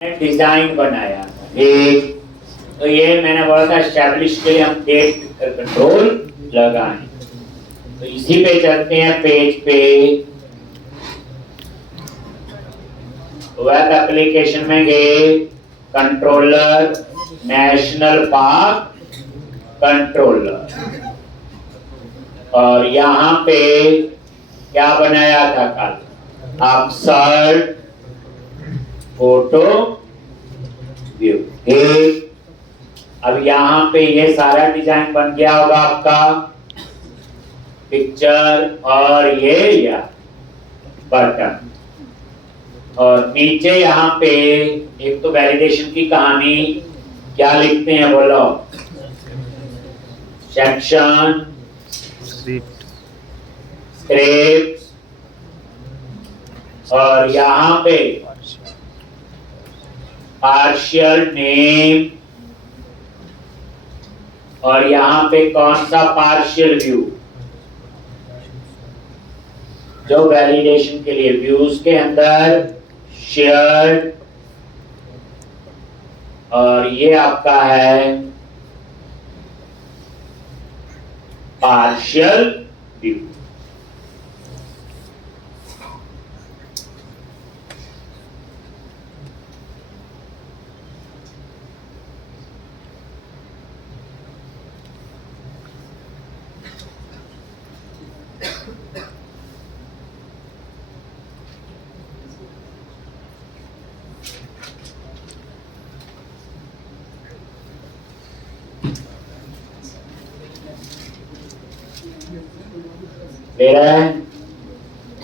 Design बनाया था एक, तो ये मैंने बोला था एस्टैब्लिश के लिए हम डेट कंट्रोल लगाएं। तो इसी पे चलते हैं पेज पे। वेब एप्लीकेशन में गए, कंट्रोलर, नेशनल पार्क कंट्रोलर, और यहाँ पे क्या बनाया था कल, अपसर्ट फोटो व्यू। ठीक, अब यहाँ पे ये सारा डिजाइन बन गया होगा आपका, पिक्चर और ये या बटन, और नीचे यहाँ पे एक तो वैलिडेशन की कहानी क्या लिखते हैं बोलो, सेक्शन, स्क्रिप्ट, और यहाँ पे पार्शियल नेम, और यहाँ पे कौन सा पार्शियल व्यू, जो वैलिडेशन के लिए व्यूज के अंदर शेयर, और ये आपका है पार्शियल व्यू।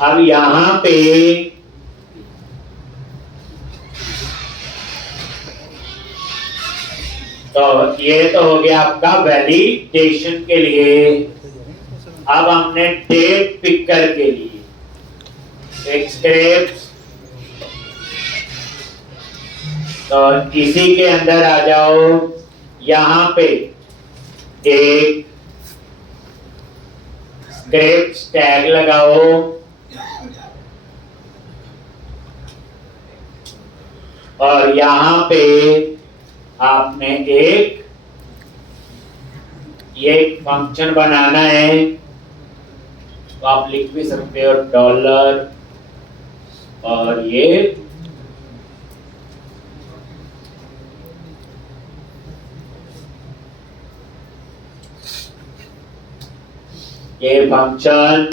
अब यहां पे तो ये तो हो गया आपका वैलिडेशन के लिए। अब हमने डेट पिकर के लिए एक स्क्रिप्ट, तो इसी के अंदर आ जाओ, यहां पे एक स्क्रिप्ट टैग लगाओ, और यहां पे आपने एक ये फंक्शन बनाना है, तो आप लिख भी सकते हो डॉलर, और ये फंक्शन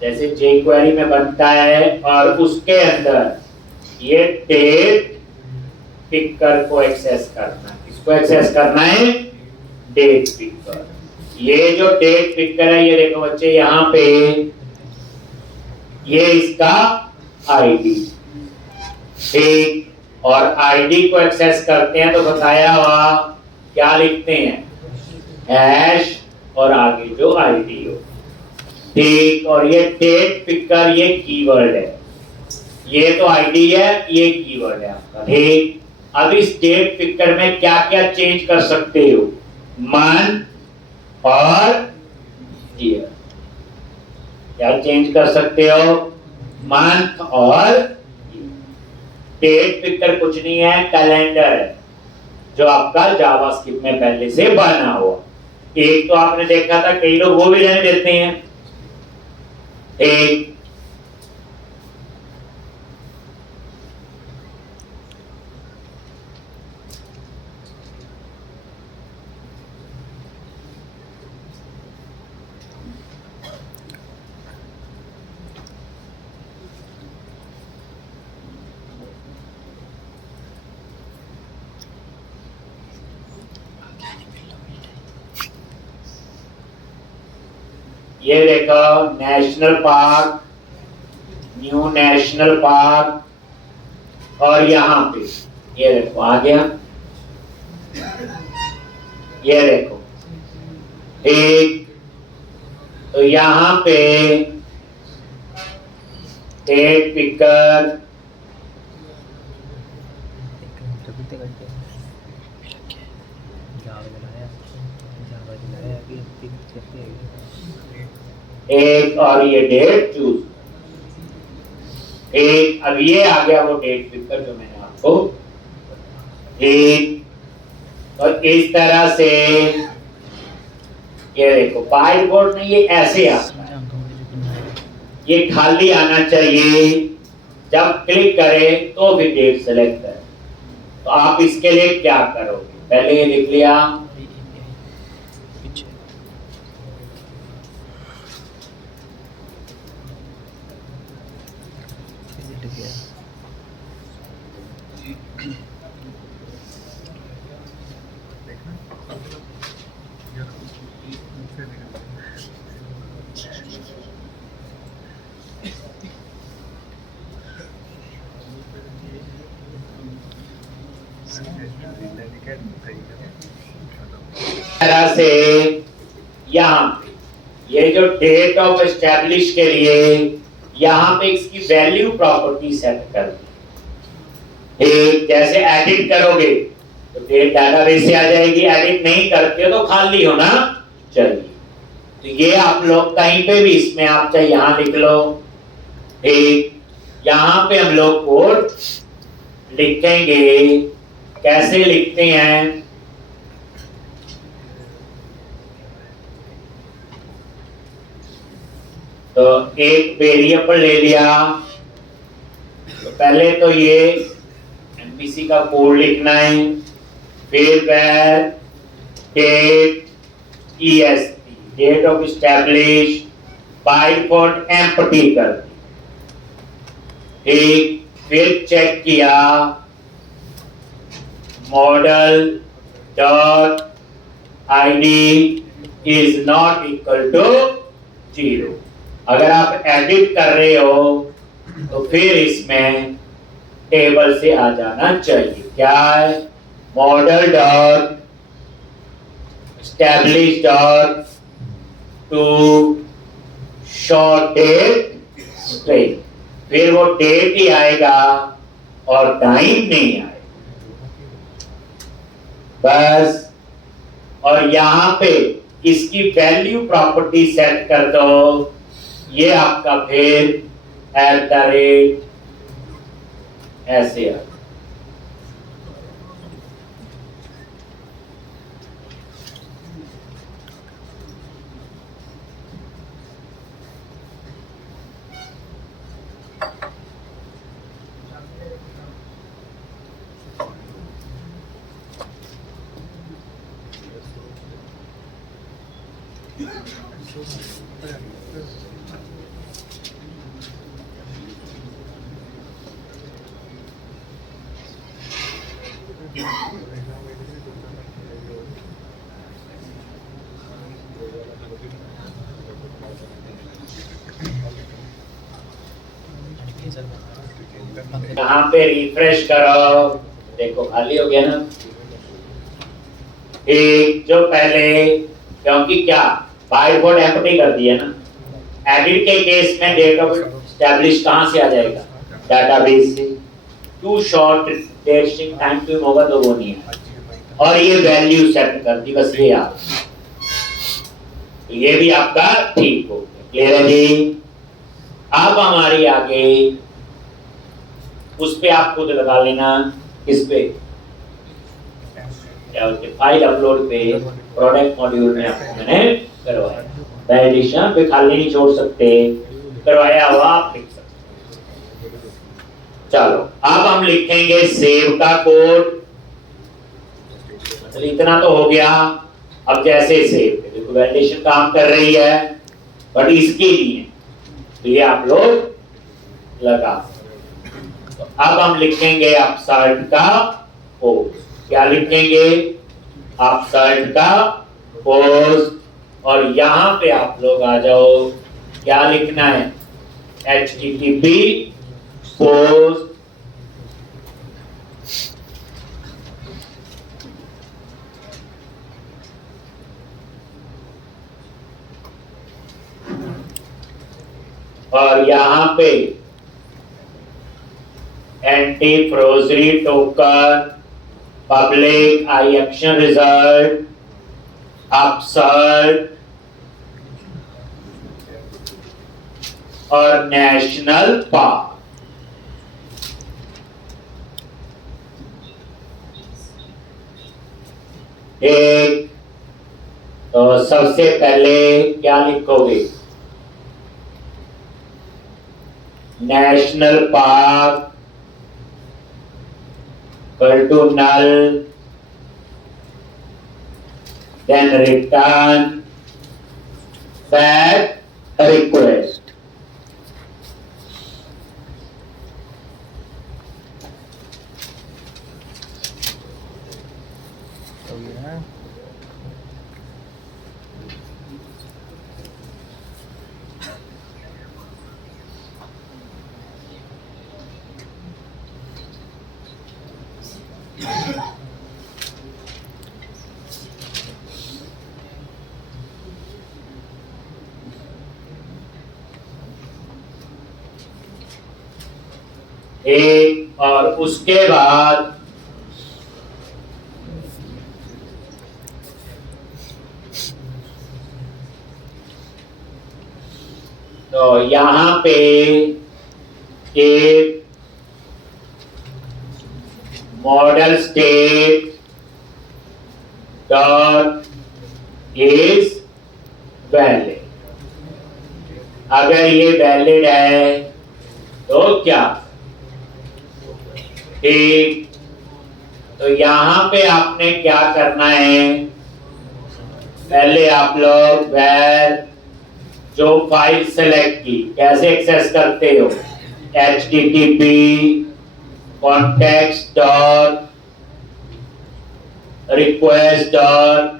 जैसे jQuery में बनता है, और उसके अंदर ये डेट पिकर को एक्सेस करना है। किसको एक्सेस करना है? Date picker. ये जो डेट पिकर है, ये देखो बच्चे यहाँ पे ये इसका आईडी, ठीक, और आईडी को एक्सेस करते हैं तो बताया हुआ क्या लिखते हैं, हैश और आगे जो आईडी हो, ठीक, और ये डेट पिकर ये कीवर्ड है, ये तो आईडी है, ये कीवर्ड है आपका, ठीक। अब इस डेट पिकर में क्या क्या चेंज कर सकते हो, मंथ और ईयर, क्या चेंज कर सकते हो, मंथ और डेट पिकर कुछ नहीं है, कैलेंडर है, जो आपका जावास्क्रिप्ट में पहले से बना हुआ। एक तो आपने देखा था कई लोग वो भी रहने देते हैं, एक ये देखो national park, new national park, और यहाँ पे ये देखो आ गया, ये देखो, ठीक, तो यहाँ पे डेट पिकर, एक, और ये डेट चूज, एक अब ये आ गया वो डेट पिकर जो मैंने आपको एक। और इस तरह से ये देखो बाइट बोर्ड में ये ऐसे आता है, ये खाली आना चाहिए। जब क्लिक करें तो भी डेट सेलेक्ट करें। तो आप इसके लिए क्या करोगे, पहले ये लिख लिया, तरह से यहाँ पे ये जो डेट ऑफ एस्टैब्लिश के लिए यहाँ पे इसकी वैल्यू प्रॉपर्टी सेट कर दी। जैसे एडिट करोगे तो डेट डाटाबेस से आ जाएगी, एडिट नहीं करते तो खाली होना चाहिए। तो ये आप लोग कहीं पे भी इसमें आप चाहे यहाँ लिख लो, यहाँ पे हम लोग कोड लिखेंगे। कैसे लिखते हैं, तो एक वेरिएबल ले लिया, तो पहले तो ये एमपीसी का कोड लिखना है, फिर where date est date of establish by default empty कर दी। ठीक, फिर चेक किया model dot ID is not equal to 0। अगर आप एडिट कर रहे हो तो फिर इसमें टेबल से आ जाना चाहिए। क्या है, model dot establish dot to short date string, फिर वो डेट ही आएगा और टाइम नहीं आएगा बस। और यहाँ पे इसकी वैल्यू प्रॉपर्टी सेट कर दो, ये आपका फिर @ ऐसे आ। यहाँ पे रिफ्रेश करो, देखो खाली हो गया ना। एक जो पहले, क्योंकि क्या बाय डिफॉल्ट एम्प्टी कर दिया ना, एडिट के केस में डेट ऑफ एस्टैब्लिश कहां से आ जाएगा, डाटाबेस से। To short date string time to होगा तो वो नहीं है। और ये वैल्यू सेट कर दी, बस ये आप, तो ये भी आपका ठीक हो गया। क्लियर है जी। अब हमारी आगे उस पे आप खुद लगा लेना, किस पे, क्या उसके फाइल अपलोड पे प्रोडक्ट मॉड्यूल में आपको मैंने करवाया। वैलिडेशन पे खाली नहीं छोड़ सकते, करवाया हुआ आप लिख सकते। चलो अब हम लिखेंगे सेव का कोड। मतलब इतना तो हो गया। अब जैसे सेव देखो वैलिडेशन काम कर रही है, बट इसके लिए तो ये आप लोग लगा। तो अब हम लिखेंगे अपसर्ट का पोस्ट। क्या लिखेंगे, अपसर्ट का पोस्ट। और यहाँ पे आप लोग आ जाओ, क्या लिखना है, http पोस्ट और यहाँ पे एंटी फ्रोजरी टोकन पब्लिक आई एक्शन रिजल्ट अपसर्ट और नेशनल पार्क। ठीक, तो सबसे पहले क्या लिखोगे? National park equal to null, then return back a request. एक और उसके बाद तो यहां पे एक model state dot is valid. अगर ये वैलिड है तो क्या? ठीक, तो यहां पे आपने क्या करना है? पहले आप लोग where जो फाइल सेलेक्ट की कैसे एक्सेस करते हो? http context dot request dot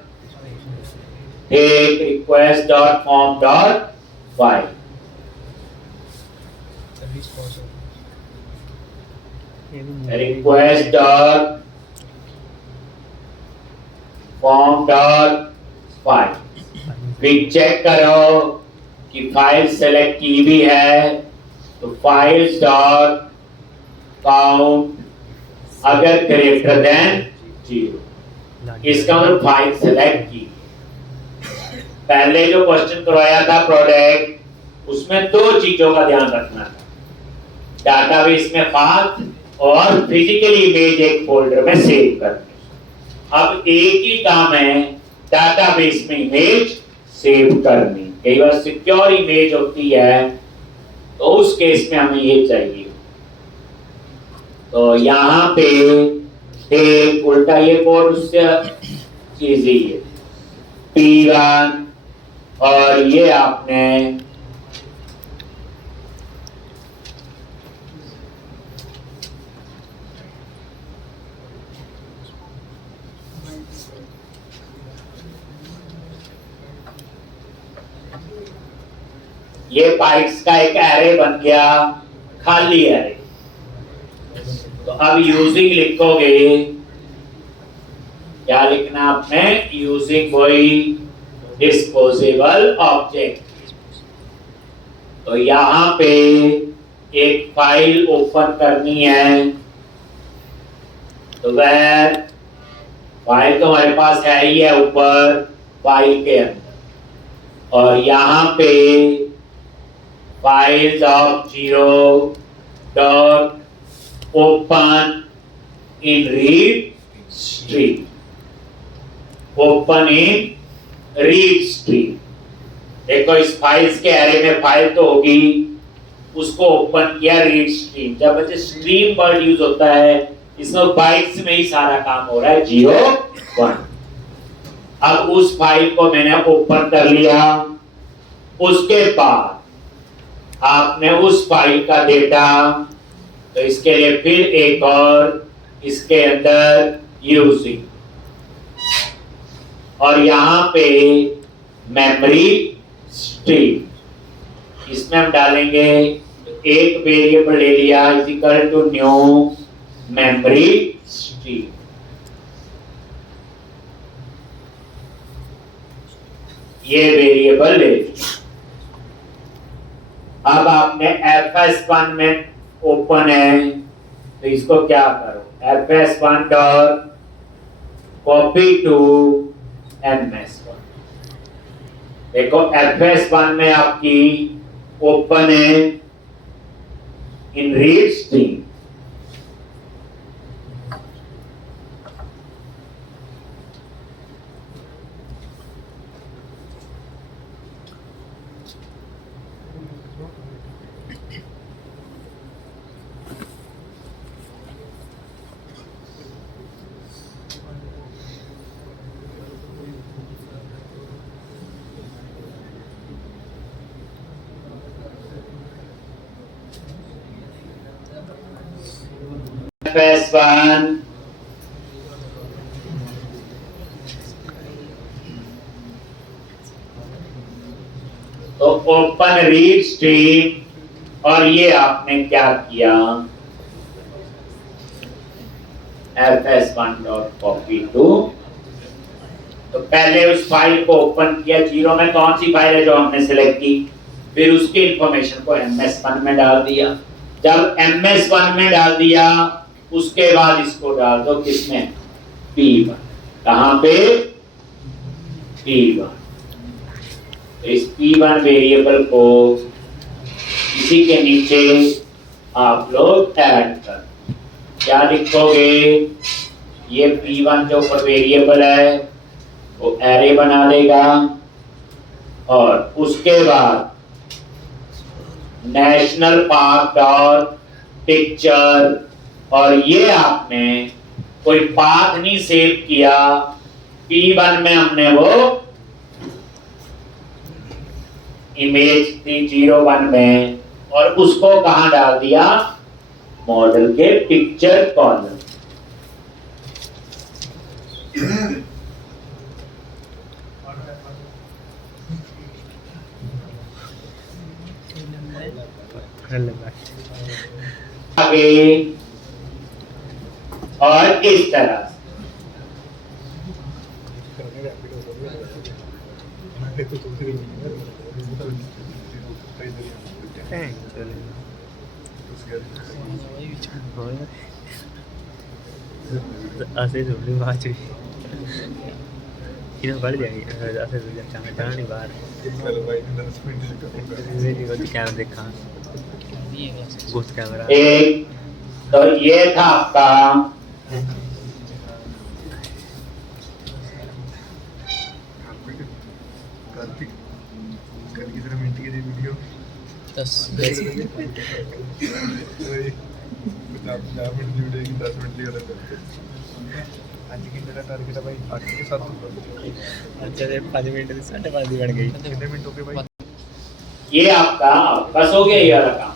take request dot form dot file। request dot form dot file। फिर चेक करो कि फाइल सेलेक्ट की भी है तो फाइल्स डॉट काउंट अगर ग्रेटर देन 0, इसका मतलब फाइल सेलेक्ट की। पहले जो क्वेश्चन करवाया था प्रोडक्ट, उसमें दो चीजों का ध्यान रखना था, डाटाबेस में पाथ और फिजिकली इमेज एक फोल्डर में सेव करनी। अब एक ही काम है डाटाबेस में इमेज सेव करनी। कई बार सिक्योर इमेज होती है तो उस केस में हमें ये चाहिए। तो यहाँ पे एक उल्टा ये कोड उससे चीज ही है P1 और ये आपने ये बाइट्स का एक एरे बन गया, खाली एरे। तो अब यूजिंग लिखोगे, क्या लिखना आपने? यूजिंग वही डिस्पोजेबल ऑब्जेक्ट। तो यहां पे एक फाइल ओपन करनी है, तो वह फाइल तो हमारे पास है ही है ऊपर फाइल के अंदर, और यहां पे files of 0 dot open in read stream, open in read stream। देखो इस फाइल्स के एरे में फाइल तो होगी, उसको ओपन किया रीड स्ट्रीम। जब बच्चे स्ट्रीम वर्ड यूज होता है इसमें बाइट्स में ही सारा काम हो रहा है 0 1। अब उस फाइल को मैंने ओपन कर लिया, उसके बाद आपने उस फाइल का डेटा, तो इसके लिए फिर एक और इसके अंदर यूजिंग, और यहां पे मेमोरी स्ट्रीम, इसमें हम डालेंगे एक वेरिएबल ले लिया is equal to new memory stream. ये वेरिएबल ले लिया। अब आपने fs1 में ओपन है तो इसको क्या करो? fs1 dot copy to ms1। देखो fs1 में आपकी ओपन है इन रीड स्ट्रीम, FS1 तो ओपन रीड स्ट्रीम और ये आपने क्या किया fs1.copy2 तो पहले उस फाइल को ओपन किया, जीरो में कौन सी फाइल है जो हमने सिलेक्ट की, फिर उसकी इंफॉर्मेशन को ms1 में डाल दिया। जब ms1 में डाल दिया उसके बाद इसको डाल दो किसमें, p1। कहां पे, p1। इस p1 वेरिएबल को इसी के नीचे आप लोग ऐड कर, क्या लिखोगे, ये p1 जो ऊपर वेरिएबल है वो एरे बना देगा और उसके बाद नेशनल पार्क डॉट पिक्चर और ये आपने कोई पाथ नहीं सेव किया, p1 में हमने वो इमेज थी 01 में और उसको कहां डाल दिया, मॉडल के पिक्चर कॉलम। आगे और इस तरह ऐसे थोड़ी बात हुई इधर बढ़ जाएगी ऐसे तो जाना नहीं बाहर चलो भाई 10 मिनट का मेरी वो कैमरा देखा गोश्त कैमरा एक तो ये था आपका कार्तिक कल कितने मिनट की थी वीडियो 10 मिनट जुड़ेगी 10 मिनट लिया आज की मेरा टारगेट है भाई 8 के साथ अच्छा 5 मिनट से 5:30 बढ़ गई कितने मिनट हो गए भाई, ये आपका बस हो गया ये वाला काम।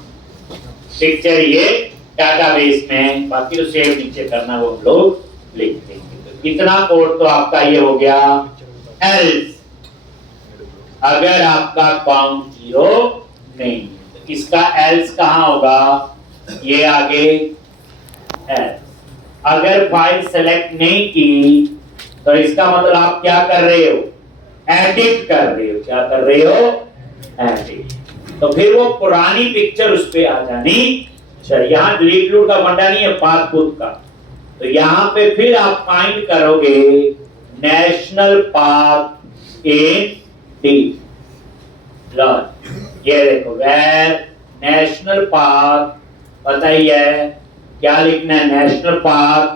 पिक्चर ये डाटाबेस में, बाकी तो सेव नीचे करना वो हम लोग लिख देंगे। इतना कोड तो आपका ये हो गया। एल्स अगर आपका काउंट 0 नहीं तो इसका एल्स कहां होगा, ये आगे एल्स। अगर फाइल सेलेक्ट नहीं की तो इसका मतलब आप क्या कर रहे हो, एडिट कर रहे हो। क्या कर रहे हो, एडिट। तो फिर वो पुरानी पिक्चर उस पे आ जानी चाहिए। यहाँ डिलीट लूट का फंडा नहीं है, पाथ पुट का। तो यहाँ पे फिर आप फाइंड करोगे नेशनल पार्क इन डी। ये देखो वेयर नेशनल पार्क, पता ही है क्या लिखना है, national park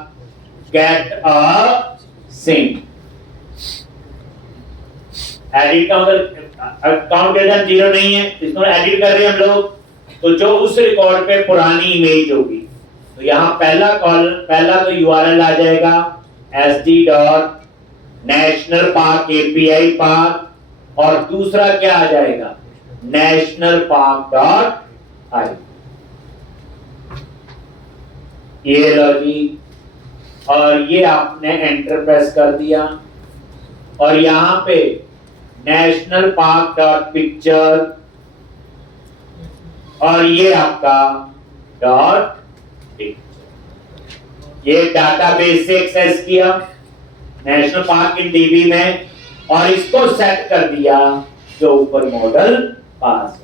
get async. Edit का मतलब काउंट डेटा 0 नहीं है, इसको एडिट कर रहे हैं हम लोग। तो जो उस रिकॉर्ड पे पुरानी इमेज होगी तो यहाँ पहला कॉलम, पहला तो यूआरएल आ जाएगा sd.national park API पार्क और दूसरा क्या आ जाएगा, national park.i। ये लो जी, और ये आपने एंटर प्रेस कर दिया और यहाँ पे नेशनल पार्क डॉट पिक्चर और ये आपका डॉट पिक्चर, ये डाटाबेस से एक्सेस किया नेशनल पार्क इन डीबी में और इसको सेट कर दिया जो ऊपर मॉडल पास हो।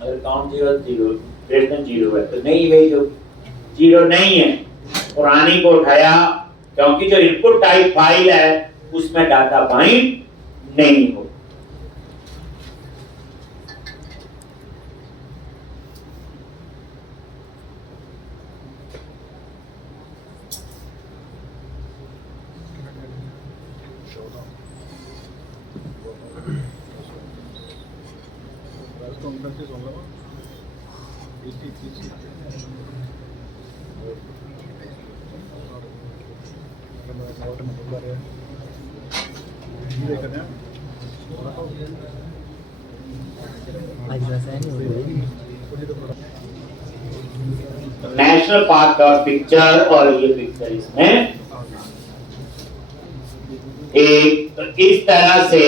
अगर काउंट 0 ग्रेटर देन 0 है तो नहीं इमेज होगी। 0 नहीं है, पुरानी को उठाया क्योंकि जो इनपुट टाइप फाइल है उसमें डाटा बाइंड नहीं हो। ऐसा नहीं हो रही। नेशनल पार्क डॉट पिक्चर और ये पिक्चर इसमें एक। तो इस तरह से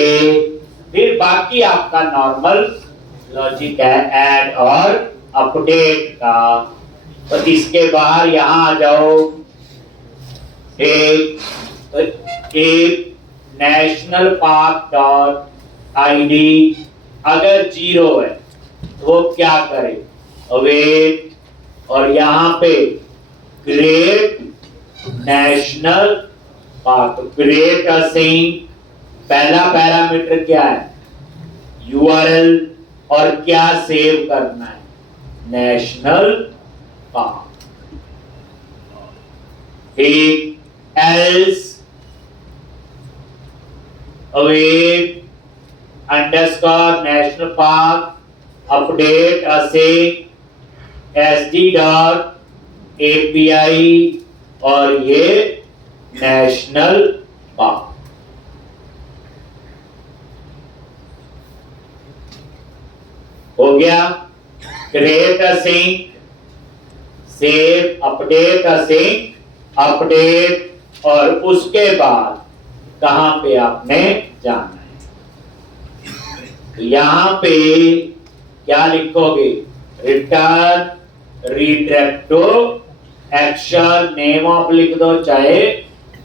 फिर बाकी आपका नॉर्मल लॉजिक है ऐड और अपडेट का। तो इसके बाहर यहां आ जाओ, एक नेशनल पार्क डॉट आईडी अगर 0 है तो वो क्या करे, अवेट, और यहां पे create national park. Create async, पहला पैरामीटर क्या है, यूआरएल, और क्या सेव करना है, नेशनल पार्क। फिर else await underscore national park update असे एसडी डॉट एपीआई और ये नेशनल पार्क। हो गया। Create async, save, update async, update, और उसके बाद कहां पे आपने जाना है, तो यहां पे क्या लिखोगे, return redirect to action, name of लिख दो चाहे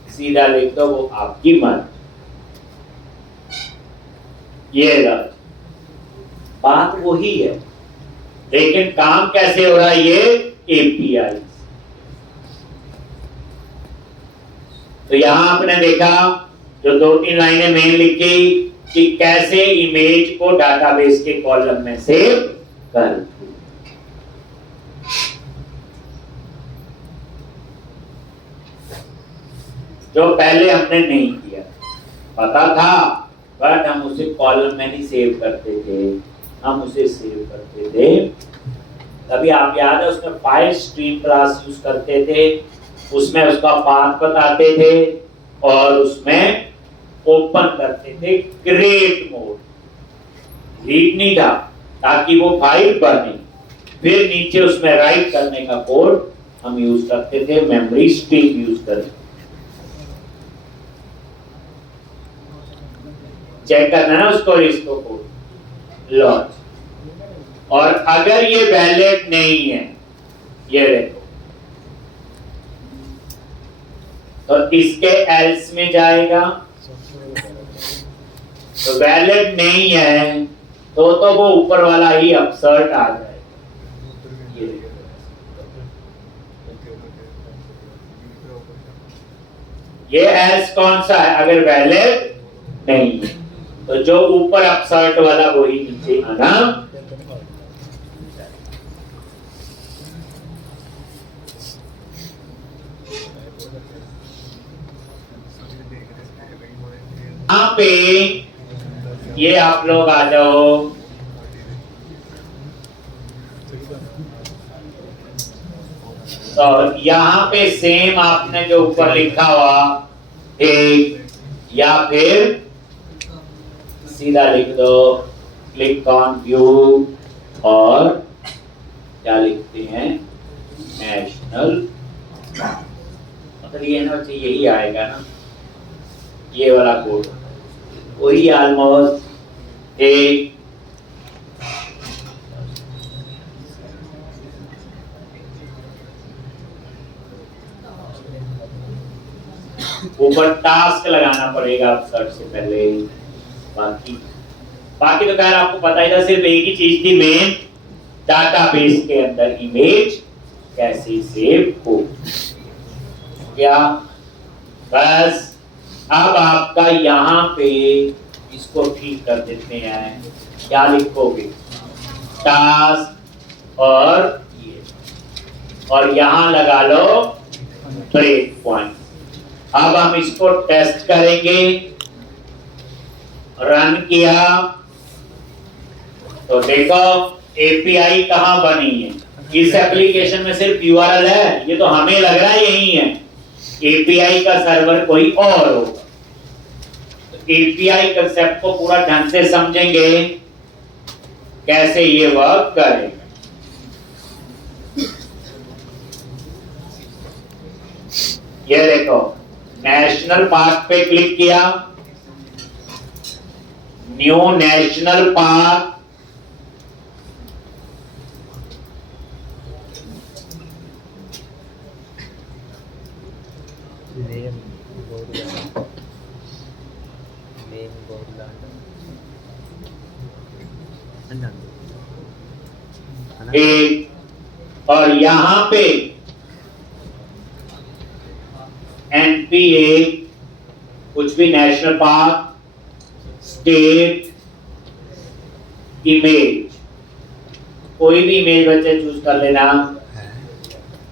सीधा लिख दो, वो आपकी मर्जी। ये बात वही है, लेकिन काम कैसे हो रहा है, ये एपीआई। तो यहां आपने देखा जो 2-3 लाइनें मेन लिखी कि कैसे इमेज को डाटाबेस के कॉलम में सेव कर। जो पहले हमने नहीं किया, पता था बट हम उसे कॉलम में नहीं सेव करते थे, हम उसे सेव करते थे। तभी आप याद है उसमें फाइल स्ट्रीम क्लास यूज करते थे, उसमें उसका पाथ बताते थे और उसमें ओपन करते थे क्रिएट मोड, रीड नहीं था, ताकि वो फाइल बने। फिर नीचे उसमें राइट करने का कोड हम यूज करते थे, मेमोरी स्ट्रीम यूज करते। चेक करना है उसको, इसको कोड लॉन्च। और अगर ये वैलिड नहीं है, ये देखो, तो इसके एल्स में जाएगा, तो वैलिड नहीं है तो वो ऊपर वाला ही अपसर्ट आ जाएगा। ये एल्स कौन सा है, अगर वैलिड नहीं है तो जो ऊपर अपसर्ट वाला वो ही नीचे आना। यहाँ पे ये आप लोग आ जाओ, और यहाँ पे सेम आपने जो ऊपर लिखा हुआ एक, या फिर सीधा लिख दो क्लिक ऑन व्यू, और क्या लिखते हैं, नेशनल, मतलब ये ना यही आएगा ना, ये वाला कोड वही ऑलमोस्ट एक। ऊपर टास्क लगाना पड़ेगा सर्च से पहले। बाकी तो खैर आपको पता ही था, सिर्फ एक ही चीज थी मेन, डाटाबेस के अंदर इमेज कैसे सेव हो। क्या बस अब आपका यहाँ पे इसको ठीक कर देते हैं, क्या लिखोगे, टास्क, और यहाँ लगा लो ब्रेक पॉइंट। अब हम इसको टेस्ट करेंगे, रन किया तो देखो एपीआई कहां बनी है, इस एप्लीकेशन में सिर्फ यूआरएल है, ये तो हमें लग रहा है यही है, एपीआई का सर्वर कोई और होगा। तो एपीआई कंसेप्ट को पूरा ढंग से समझेंगे कैसे ये वर्क करेगा। ये देखो नेशनल पार्क पे क्लिक किया, न्यू नेशनल पार्क, एक, और यहां पे NPA कुछ भी नेशनल पार्क, स्टेट, इमेज, कोई भी इमेज बच्चे चूज कर लेना,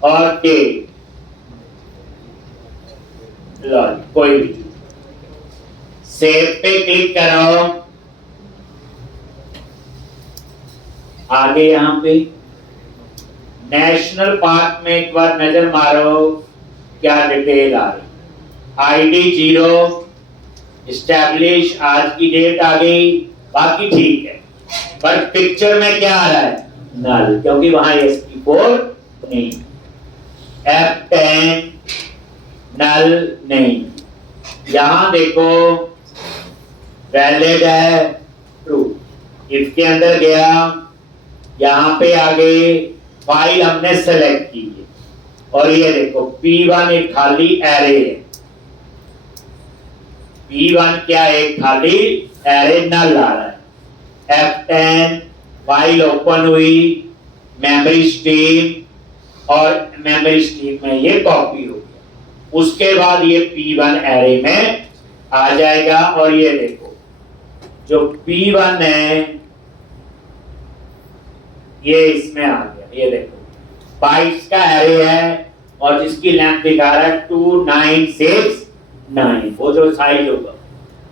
और डेट, कोई भी सेव पे क्लिक करो। आगे यहां पे नेशनल पार्क में एक बार नजर मारो क्या डिटेल आ रही। ID 0, इस्टेब्लिश, आज की डेट आ गई, बाकी ठीक है, पर पिक्चर में क्या आ रहा है, नल, क्योंकि वहां SP4 नहीं, F10 नल नहीं। यहां देखो वैलिड है, ट्रू, इफ के अंदर गया, यहां पे आगे फाइल हमने सेलेक्ट की है, और ये देखो P1 एक खाली एरे है, P1 क्या एक खाली एरे नल आ रहा है। F10 फाइल ओपन हुई, मेमोरी स्ट्रीम, और मेमोरी स्ट्रीम में ये कॉपी हो गया, उसके बाद ये P1 एरे में आ जाएगा, और ये देखो जो P1 है ये इसमें आ गया, ये देखो बाइट्स का एरे है, और जिसकी लेंथ दिखा रहा है 2969, वो जो साइज होगा,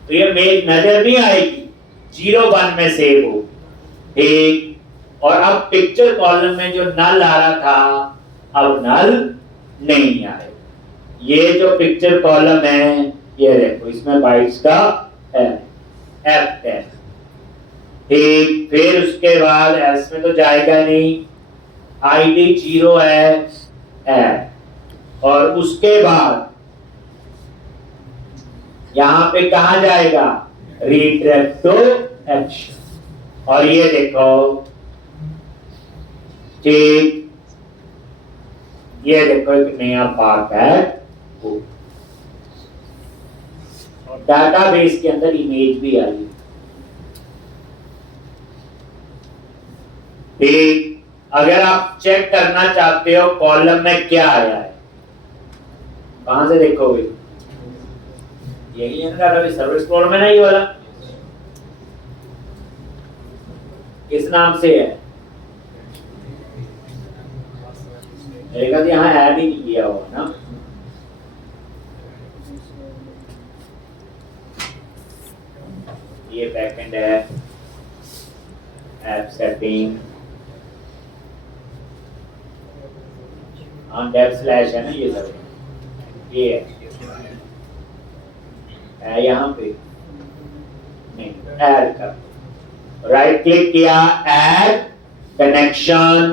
तो ये मेल नजर नहीं आएगी, 01 में सेव हो, ठीक। और अब पिक्चर कॉलम में जो नल आ रहा था अब नल नहीं आए। ये जो पिक्चर कॉलम है ये देखो इसमें बाइट्स का है F10, ठीक। फिर उसके बाद एस में तो जाएगा नहीं, ID 0 है, और उसके बाद यहां पे कहा जाएगा, रिडायरेक्ट टू एक्शन, और ये देखो ठीक, ये देखो एक नया पार्ट है, और डाटाबेस के अंदर इमेज भी आई है, ठीक। अगर आप चेक करना चाहते हो कॉलम में क्या आया है, कहां से देखोगे, यही है ना रवि सर्विस एक्सप्लोरर में, नहीं वाला किस नाम से है, देखा तो यहाँ ऐड ही नहीं किया हुआ ना, ये बैकएंड है, ऐप सेटिंग, हाँ डेव स्लैश है ना, ये सब ये है यहाँ पे नहीं, ऐड कर, राइट क्लिक किया, ऐड कनेक्शन,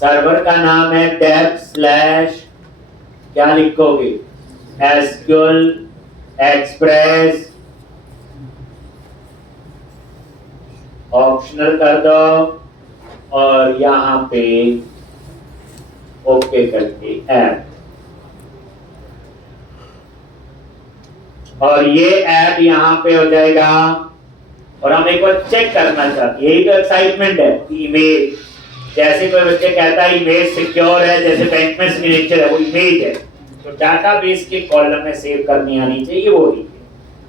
सर्वर का नाम है डेव स्लैश, क्या लिखोगे, SQL एक्सप्रेस, ऑप्शनल कर दो, और यहाँ पे ओके करके ऐप, और ये ऐप यहाँ पे हो जाएगा, और हम एक बार चेक करना चाहते हैं, यही तो एक्साइटमेंट है, इमेज, जैसे कोई बच्चे कहता है इमेज सिक्योर है, जैसे बैंक में सिग्नेचर है, वो इमेज है, तो डाटाबेस के कॉलम में सेव करनी आनी चाहिए, वो ही है।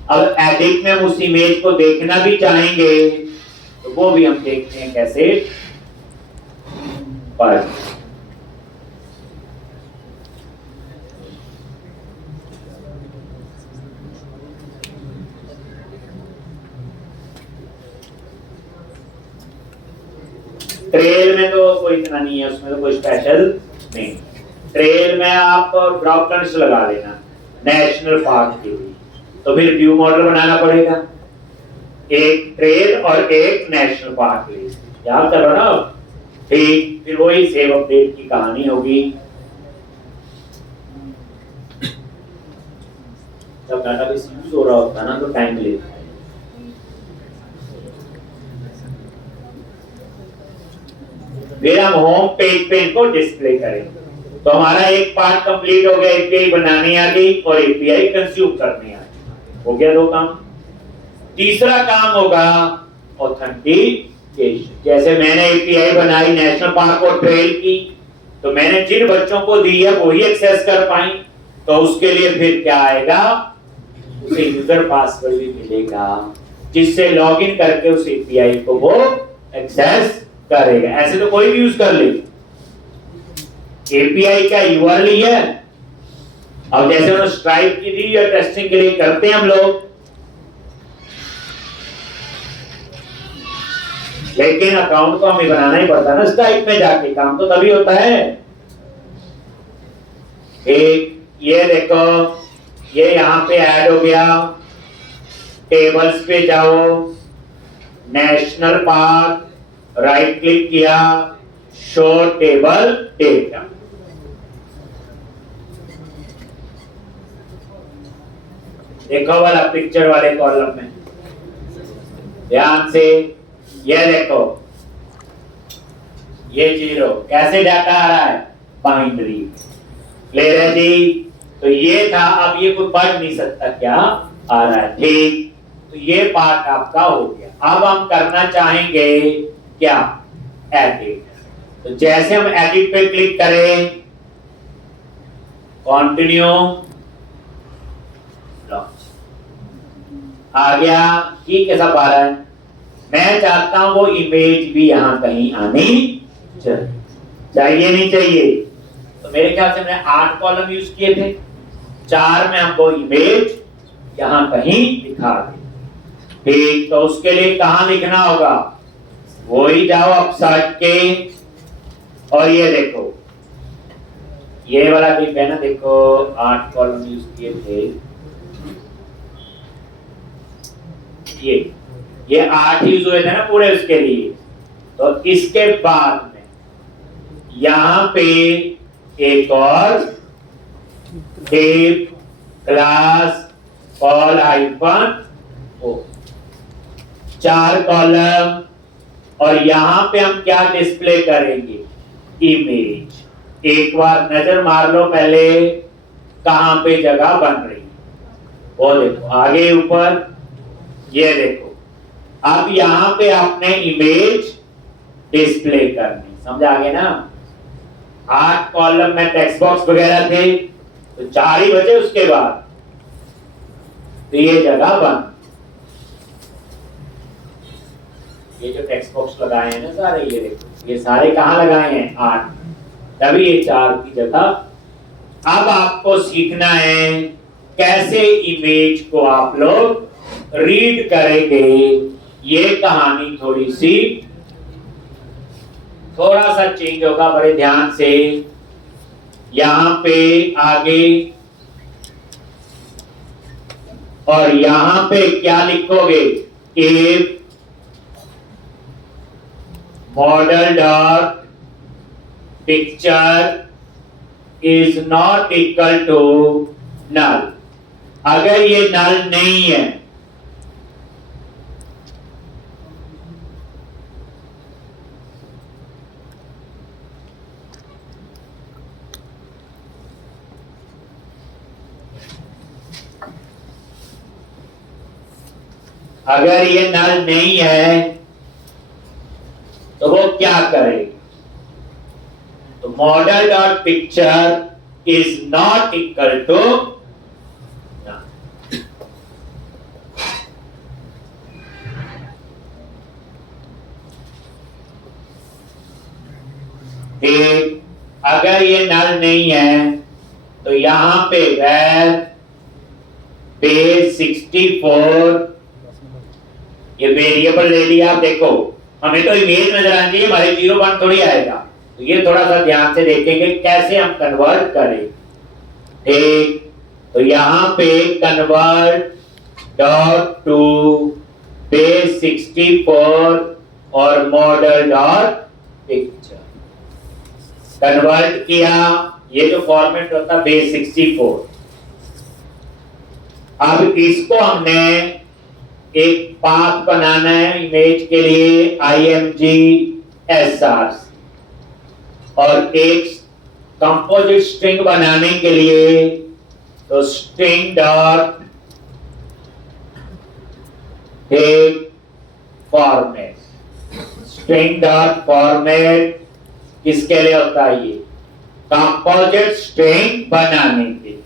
अब एडिट में हम उस इमेज को देखना भी चाहेंगे, तो वो भी हम देखते हैं कैसे पर ट्रेल में तो कोई इतना नहीं है, उसमें तो कोई स्पेशल नहीं। ट्रेल में आप ड्रॉप डाउन लगा देना नेशनल पार्क के लिए, तो फिर व्यू मॉडल बनाना पड़ेगा, एक ट्रेल और एक नेशनल पार्क के लिए, याद करो ना, ठीक। फिर वही सेव अपडेट की कहानी होगी। जब डाटाबेस यूज हो रहा होता है ना तो टाइम लेता है। फिर हम होम पेज पे इनको डिस्प्ले करेंगे। तो हमारा एक पार्ट कंप्लीट हो गया, एपीआई बनाने आ गई और एपीआई कंज्यूम करने आ गई। हो गया 2 काम। तीसरा काम होगा ऑथेंटिकेशन। जैसे मैंने एपीआई बनाई नेशनल पार्क और ट्रेल की, तो मैंने जिन बच्चों को दी है वही एक्सेस कर पाई, तो उसके लिए फिर क्या आएगा, उसे यूजर पासवर्ड भी मिलेगा जिससे लॉगिन करके उस एपीआई को वो एक्सेस करेगा। ऐसे तो कोई भी यूज कर ले। एपीआई का यूआरएल ही है। अब जैसे उन्होंने स्ट्राइप की दी या टेस्टिंग के लिए करते हैं हम लोग, लेकिन अकाउंट तो हमें बनाना ही पड़ता है ना स्ट्राइप में जाके, काम तो तभी होता है। एक ये देखो, ये यहां पे ऐड हो गया, टेबल्स पे जाओ, नेशनल पार्क, राइट क्लिक किया, शो टेबल डेटा। देखो वाला पिक्चर वाले कॉलम में ध्यान से, ये देखो, ये 0 कैसे डाटा आ रहा है, बाइनरी। क्लियर है जी? तो ये था। अब ये कोई पढ़ नहीं सकता क्या आ रहा है, ठीक। तो ये पार्ट आपका हो गया। अब हम करना चाहेंगे क्या, एडिट। तो जैसे हम एडिट पे क्लिक करें, कंटिन्यू, आ गया। ठीक है, सब आ रहा है। मैं चाहता हूं वो इमेज भी यहां कहीं आनी चाहिए, नहीं चाहिए? तो मेरे ख्याल से मैंने 8 कॉलम यूज किए थे, 4 में हमको इमेज यहां कहीं दिखा दे। ठीक, तो उसके लिए कहां लिखना होगा, वो ही जाओ अब सर्च के, और ये देखो, ये वाला भी है ना, देखो 8 कॉलम यूज किए थे, ये 8 यूज हुए थे ना पूरे उसके लिए। तो इसके बाद में यहां पे एक और टेप क्लास कॉल हाइफन ओ, 4 कॉलम, और यहां पे हम क्या डिस्प्ले करेंगे, इमेज। एक बार नजर मार लो पहले कहां पे जगह बन रही है, वो देखो आगे ऊपर, ये देखो। अब यहां पे आपने इमेज डिस्प्ले करनी, समझ आ गया ना? 8 कॉलम में टेक्स्ट बॉक्स वगैरह थे, तो 4 ही बचे उसके बाद, तो ये जगह बन। ये जो टेक्स्ट बॉक्स लगाए हैं ना सारे, ये देखो, ये सारे कहां लगाए हैं, 8, तभी ये 4 की जगह। अब आपको सीखना है कैसे इमेज को आप लोग रीड करेंगे। ये कहानी थोड़ी सी, थोड़ा सा चेंज होगा, बड़े ध्यान से। यहां पे आगे और यहां पे क्या लिखोगे, if model dot picture is not equal to null. अगर ये नल नहीं है, अगर ये नल नहीं है तो वो क्या करेगा, तो model dot picture is not equal to, अगर ये नल नहीं है तो यहां पे वैर पेज 64 ये वेरिएबल ले लिया। आप देखो, हमें तो इमेज नजर आनी चाहिए, हमारे 0 थोड़ी आएगा। तो ये थोड़ा सा ध्यान से देखेंगे कैसे हम कन्वर्ट करें। ठीक, तो यहां पे कन्वर्ट डॉट टू पेज 64 और मॉडल डॉट पिक्चर कन्वर्ट किया। ये जो फॉर्मेट होता है पेज 64, अब इसको हमने एक पाथ बनाना है इमेज के लिए img.src और एक कंपोजिट स्ट्रिंग बनाने के लिए तो स्ट्रिंग डॉट एक फॉर्मेट, स्ट्रिंग डॉट फॉर्मेट किसके लिए होता है? ये कंपोजिट स्ट्रिंग बनाने के लिए।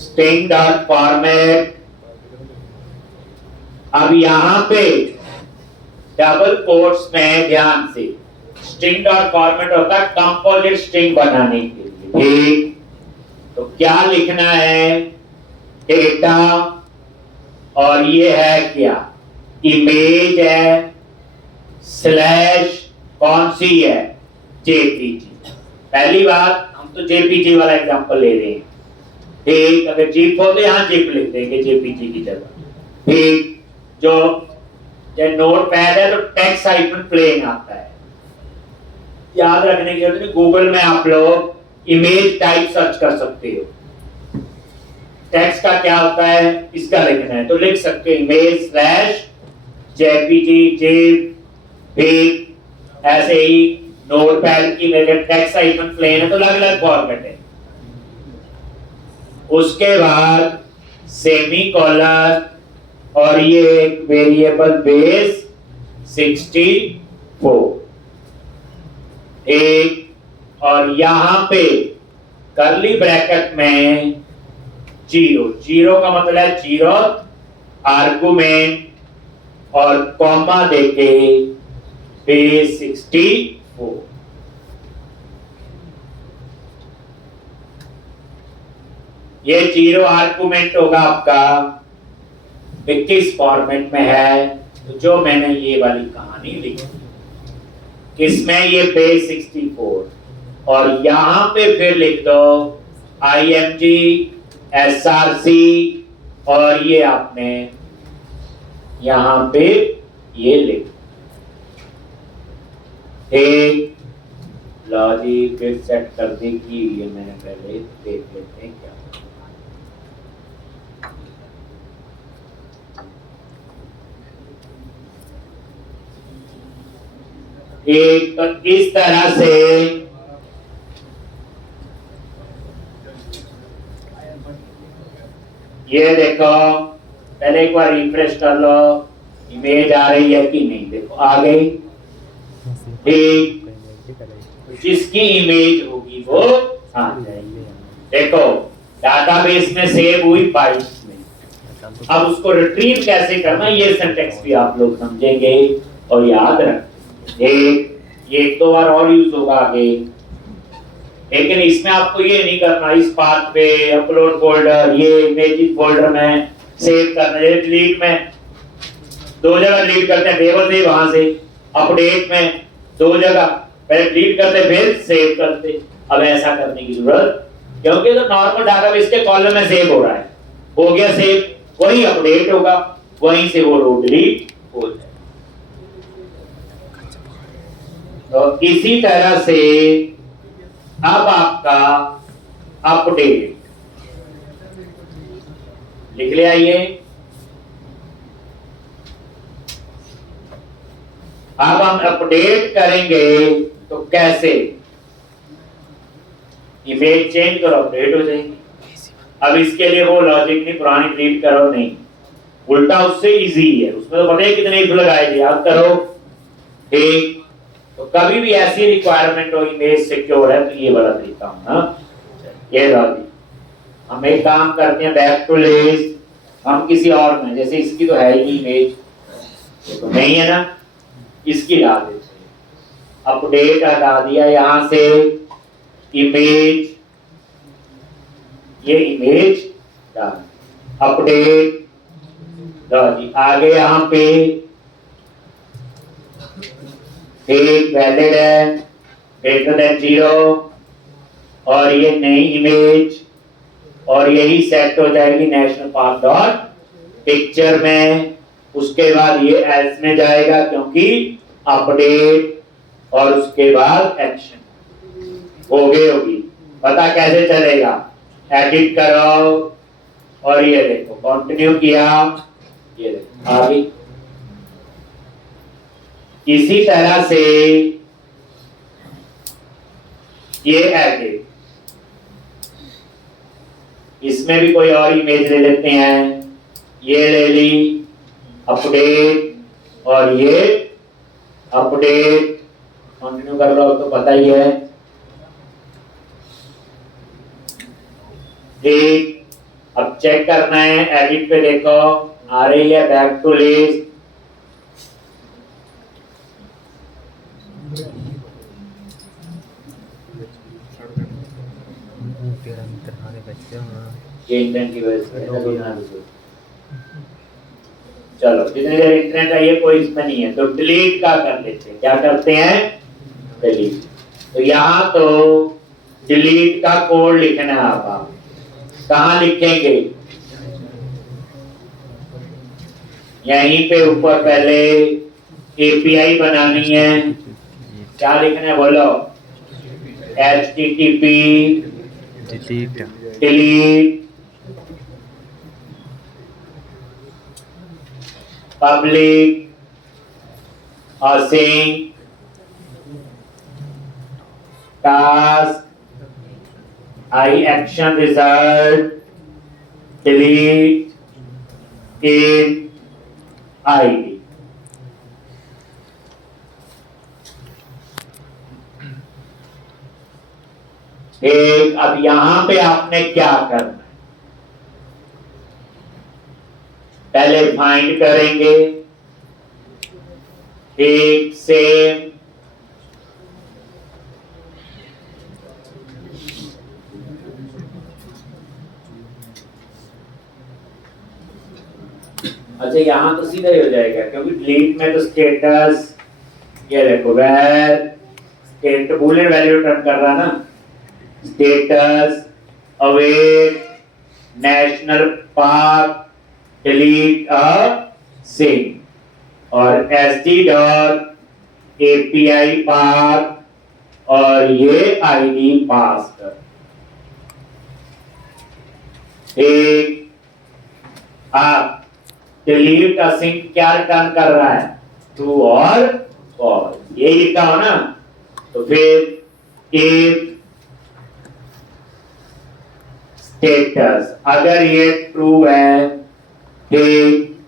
स्ट्रिंग डॉट फॉर्मेट, अब यहां पे डबल कोट्स में ध्यान से स्ट्रिंग डॉट फॉर्मेट होता है कंपोजिट स्ट्रिंग बनाने के लिए, ठीक? तो क्या लिखना है? डेटा, और ये है क्या? इमेज है स्लैश कौन सी है? जेपीजी। पहली बात हम तो जेपीजी वाला एग्जांपल ले रहे हैं, ठीक? अगर जीप हो तो यहाँ जीप लिख देंगे जेपीजी की जगह, ठीक? जो नोटपैड है तो टेक्स्ट हाइफन प्लेन आता है, याद रखने की जरूरत नहीं। गूगल में आप लोग इमेज टाइप सर्च कर सकते हो, टेक्स्ट का क्या होता है इसका लिखना है तो लिख सकते हो इमेज स्लैश जेपीजी जिप फिर ऐसे ही नोटपैड की मेरे टेक्स्ट हाइफन प्लेन है तो अलग अलग फॉर्मेट है। उसके बाद सेमीकोलन और ये एक वेरिएबल बेस 64 एक और यहां पे करली ब्रैकेट में 0 का मतलब है 0 आर्गुमेंट और कॉमा देके बेस 64। ये 0 आर्गुमेंट होगा आपका 21 फॉर्मेट में है, तो जो मैंने ये वाली कहानी लिखी किसमें? ये पेज 64 और यहां पे फिर लिख दो img.src और ये आपने यहां पे ये लिख एक लॉजिक फिर सेट कर दी कि ये मैंने पहले देख लेते हैं क्या। एक तो इस तरह से ये देखो, पहले एक बार रिफ्रेश कर लो, इमेज आ रही है कि नहीं? देखो आ गई, ठीक? जिसकी इमेज होगी वो आ जाएगी। देखो डाटाबेस में सेव हुई बाइट्स में, अब उसको रिट्रीव कैसे करना ये सिंटैक्स भी आप लोग समझेंगे और याद रखेंगे। ये एक दो बार और यूज होगा आगे, लेकिन इसमें आपको ये नहीं करना इस पाथ पे अपलोड फोल्डर ये इमेजेस फोल्डर में सेव करना है। डिलीट में दो जगह डिलीट करते हैं, टेबल से वहां से अपडेट में दो जगह पहले डिलीट करते फिर सेव करते। अब ऐसा करने की जरूरत, क्योंकि तो नॉर्मल डाटाबेस के कॉलम में सेव हो रहा है, हो गया सेव, वही अपडेट होगा, वहीं से वो रो डिलीट हो जाए। तो इसी तरह से अब आपका अपडेट लिख लिया ये। अब हम अपडेट करेंगे तो कैसे? इमेज चेंज करो अपडेट हो जाएगी। अब इसके लिए वो लॉजिक नहीं पुरानी डिलीट करो नहीं, उल्टा उससे इजी है, उसमें तो पता है कितने इफ लगाए थे, याद करो, ठीक? तो कभी भी ऐसी रिक्वायरमेंट हो इमेज सिक्योर है तो ये वाला तरीका होना। ये लॉजिक हम एक काम करते हैं, बैक टू लिस्ट, हम किसी और में, जैसे इसकी तो है ही इमेज, तो नहीं है ना, इसकी डाल देते हैं, अपडेट हटा दिया यहां से, इमेज, ये इमेज डाल, अपडेट लॉजिक आगे यहां पे एक वैलिड है ग्रेटर देन 0 और ये नई इमेज और यही सेट हो जाएगी नेशनल पार्क डॉट पिक्चर में उसके बाद ये एल्स में जाएगा क्योंकि अपडेट और उसके बाद एक्शन हो गई होगी। पता कैसे चलेगा? एडिट करो और ये देखो कंटिन्यू किया, ये देखो आ गई। इसी तरह से ये एडिट, इसमें भी कोई और इमेज ले लेते हैं, ये ले ली अपडेट और ये अपडेट, कंटिन्यू कर लो तो पता ही है। ठीक, अब चेक करना है, एडिट पे देखो आ रही है बैक टू लिस्ट, तेरा मित्र हमारे बच्चे हैं। ये इंटरनेट की वजह से ऐसा होना है। चलो जितनी देर इंटरनेट है ये कोई इसमें नहीं है तो डिलीट का कर लेते हैं। क्या करते हैं? डिलीट। तो यहाँ तो डिलीट का कोड लिखना है आप कहाँ लिखेंगे? यहीं पे ऊपर पहले एपीआई बनानी है। क्या लिखना है बोलो? HTTP delete public async task I action result delete in ID। एक अब यहां पे आपने क्या करना है? पहले फाइंड करेंगे, एक सेम अच्छा यहां तो सीधा ही हो जाएगा क्योंकि डिलीट में तो स्टेटस, ये देखो where state boolean value return कर रहा ना, status await national park delete async और एसडी डॉट एपीआई पार्क और ये आईडी पास कर। एक आप डिलीट अ सिंक क्या रिटर्न कर रहा है? ट्रू और फॉल्स, ये लिखा हो ना। तो फिर इफ स्टेटस अगर ये ट्रू है ठीक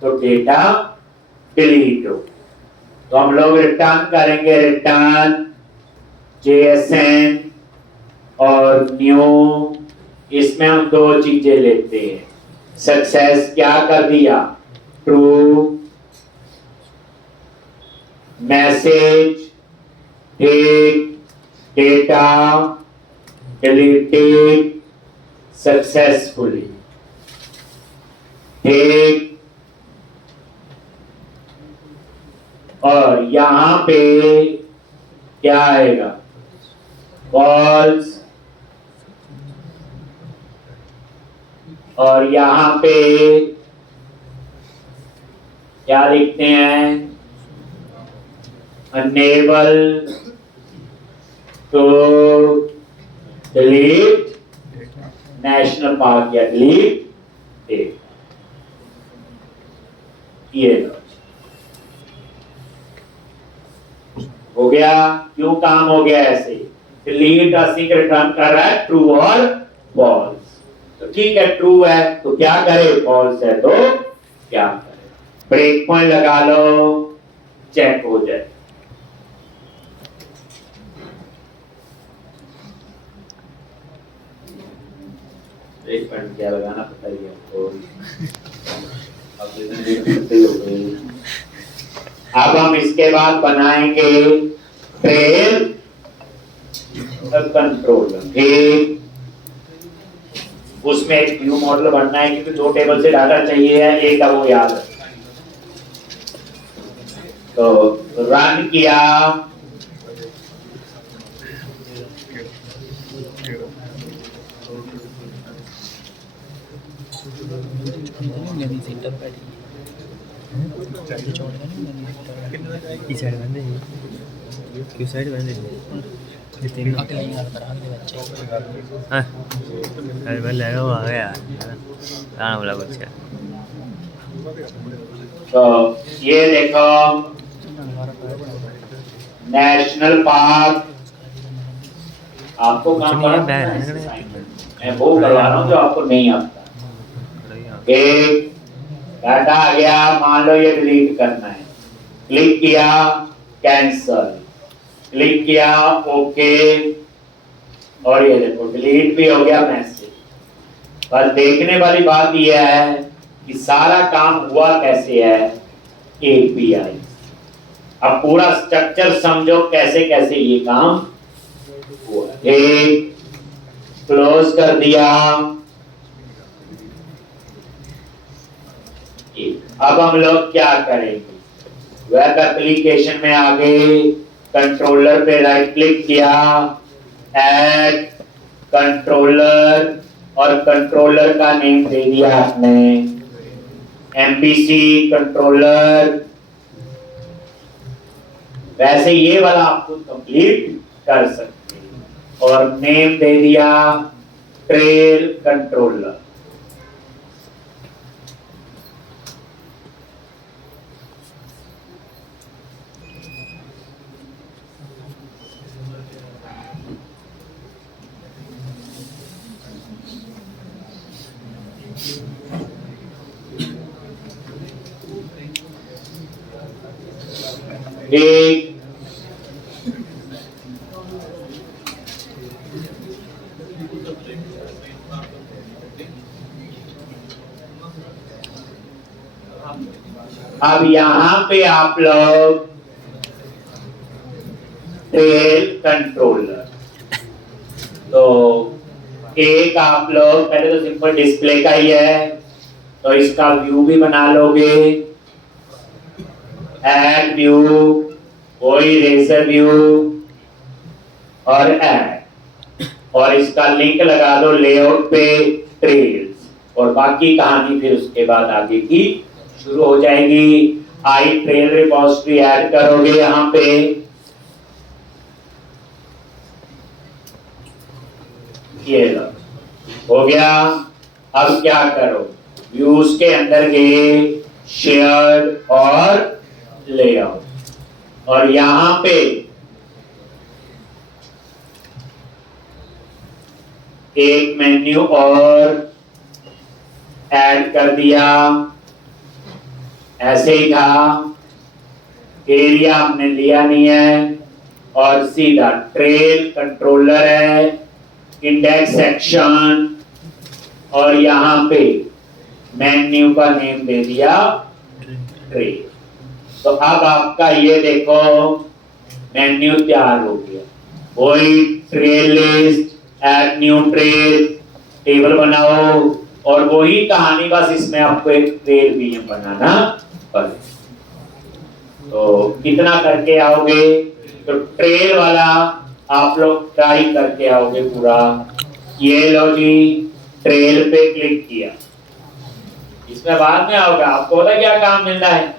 तो डेटा डिलीट हो। तो हम लोग रिटर्न करेंगे रिटर्न JSN और न्यू, इसमें हम दो चीजें लेते हैं। सक्सेस क्या कर दिया? ट्रू, मैसेज ठीक, डेटा डिलीटेड सक्सेसफुली ठीक। और यहां पे क्या आएगा? फॉल्स। और यहां पे क्या लिखते हैं? Unable to delete national park या डिलीट डेटा। ये हो गया। क्यों काम हो गया ऐसे? डिलीट असिंक रिटर्न कर रहा है ट्रू और फॉल्स। तो ठीक है ट्रू है तो क्या करे, फॉल्स है तो क्या करे? ब्रेक पॉइंट लगा लो, चेक हो जाए। ब्रेक पॉइंट क्या लगाना पता ही है तो अब हम इसके बाद बनाएंगे ट्रेल कंट्रोलर। ठीक, उसमें एक न्यू मॉडल बनना है क्योंकि दो टेबल से डाटा चाहिए है, एक का वो याद है। तो रन किया, इस साइड बंदे क्यों साइड बंदे ये तीन हाँ अरे मैं लगा वो आ गया आना बोला कुछ तो ये देखो नेशनल पार्क आपको काम करना मैं वो करवा रहा हूँ जो आपको नहीं आता। एक डाटा आ गया, मान लो ये डिलीट करना है, क्लिक किया कैंसल, क्लिक किया ओके, और ये देखो डिलीट भी हो गया मैसेज। बस देखने वाली बात यह है कि सारा काम हुआ कैसे है एपीआई। अब पूरा स्ट्रक्चर समझो कैसे कैसे ये काम हुआ। एक क्लोज कर दिया, अब हम लोग क्या करेंगे, वेब एप्लीकेशन में आ गए, कंट्रोलर पे राइट क्लिक किया, ऐड कंट्रोलर, और कंट्रोलर का नेम दे दिया आपने एमपीसी कंट्रोलर। वैसे ये वाला आपको कंप्लीट कर सकते हैं, और नेम दे दिया ट्रेल कंट्रोलर। एक अब यहां पे आप लोग ट्रेल कंट्रोलर, तो एक आप लोग पहले तो सिंपल डिस्प्ले का ही है, तो इसका व्यू भी बना लोगे, ऐड व्यू, कोई रेजर व्यू और ऐड, और इसका लिंक लगा दो लेआउट पे ट्रेल्स, और बाकी कहानी फिर उसके बाद आगे की शुरू हो जाएगी। आई ट्रेल रिपोजिटरी ऐड करोगे यहां पे, ये लो हो गया। अब क्या करो, व्यूज के अंदर गए, शेयर्ड और लेआउट, और यहां पे एक मेन्यू और ऐड कर दिया, ऐसे ही था, एरिया हमने लिया नहीं है, और सीधा ट्रेल कंट्रोलर है, इंडेक्स सेक्शन, और यहां पे मेन्यू का नेम दे दिया ट्रेल। तो अब आपका ये देखो मेन्यू तैयार हो गया, वही trail list, add new trail, table बनाओ, और वही कहानी, बस इसमें आपको एक ट्रेल भी बनाना पड़ेगा। तो कितना करके आओगे, तो ट्रेल वाला आप लोग ट्राई करके आओगे पूरा। ये लो जी, ट्रेल पे क्लिक किया, इसमें बाद में आओगे, आपको पता क्या काम मिल रहा है,